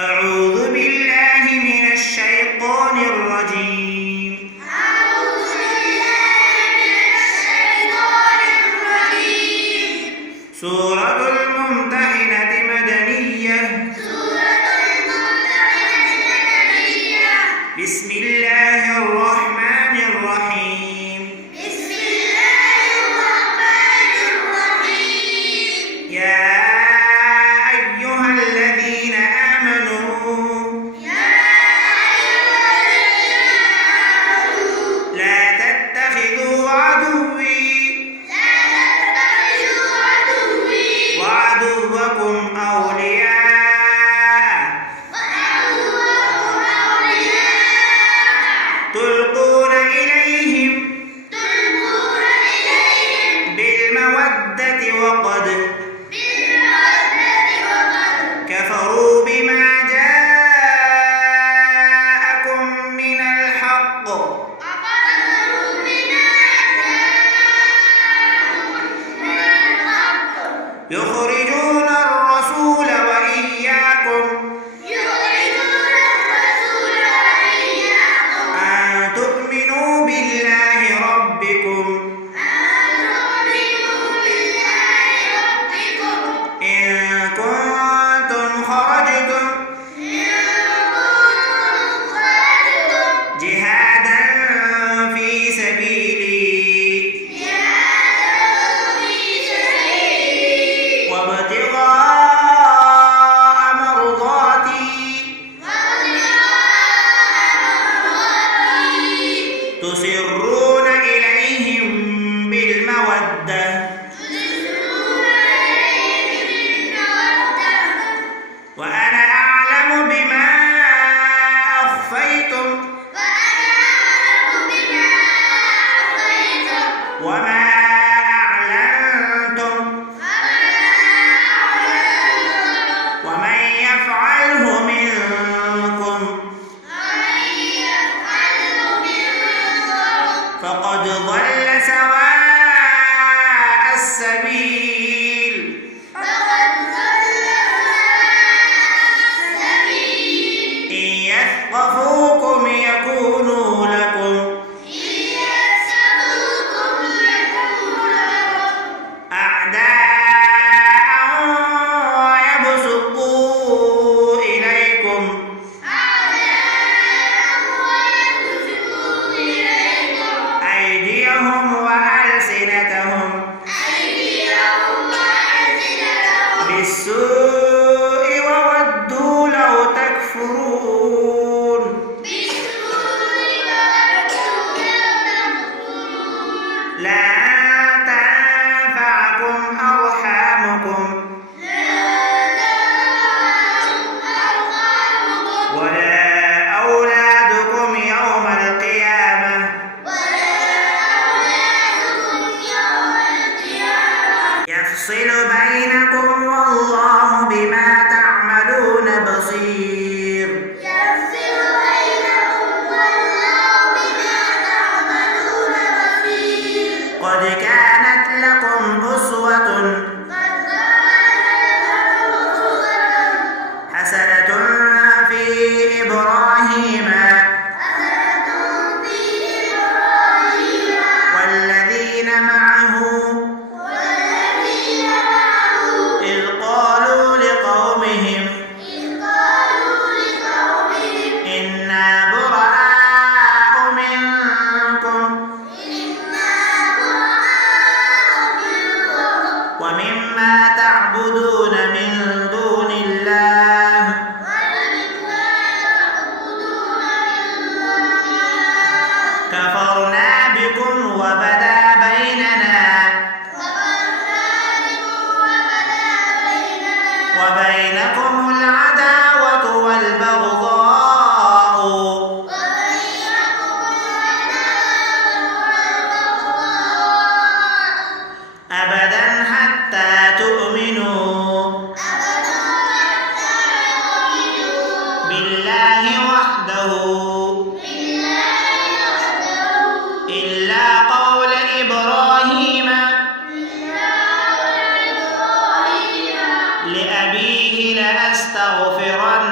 أعوذ بالله من الشيطان الرجيم. سورة الممتحنة مدنية. بسم الله الرحمن الرحيم. يا أيها الذين آمنوا لا تتخذوا عدوي وعدوكم أولياء تلقون إليهم بالمودة وقد كفروا بما جاءكم من الحق يخرجون الرسول وإياكم أن تؤمنوا بالله ربكم إن كنتم خرجتم جهادا في سبيلي وابتغاء مرضاتي تسرون إليهم بالمودة وأنا أعلم بما أخفيتم وما أعلنتم ومن يفعله منكم فقد ضل سواء السبيل. إن يثقفوكم يكونوا لكم أعداء ويبسطوا إليكم أيديهم وألسنتهم بالسوء وودوا لو تكفرون. لا تنفعكم أرحامكم ولا أولادكم يوم القيامة يفصل بينكم والله بما تعملون بصير. قد كانت لكم أسوة حسنة في إبراهيم والذين معه إذ قالوا لقومهم إنا براء منكم ومما تعبدون من دون الله كفرنا بكم وبدا بيننا وبينكم العداوة والبغضاء أبدا حتى تؤمنوا بالله وحده إلا قول إبراهيم لأبيه لأستغفرن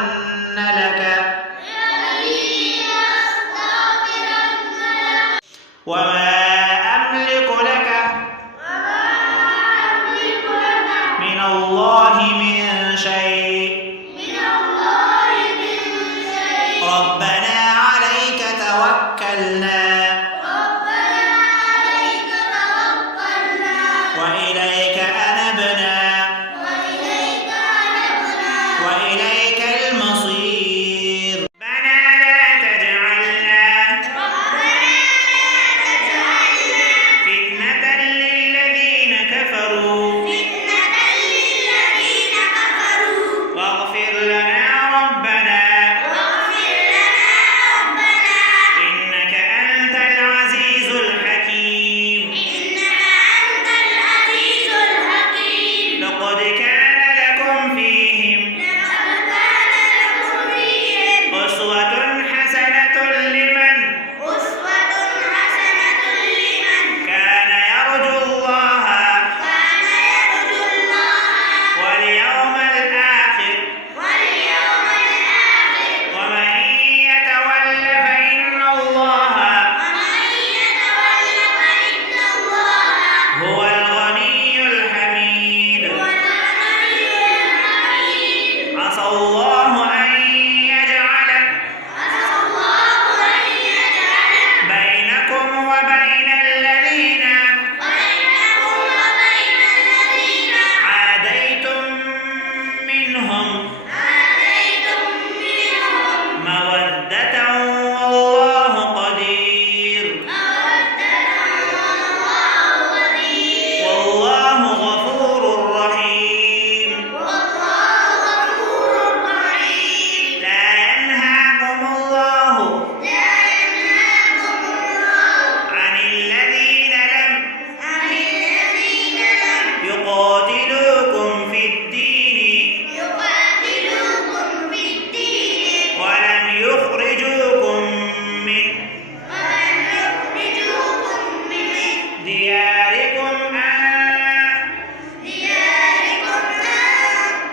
دياركم أن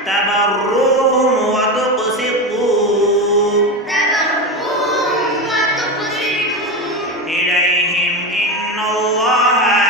تبروهم وتقسطوا إليهم إن الله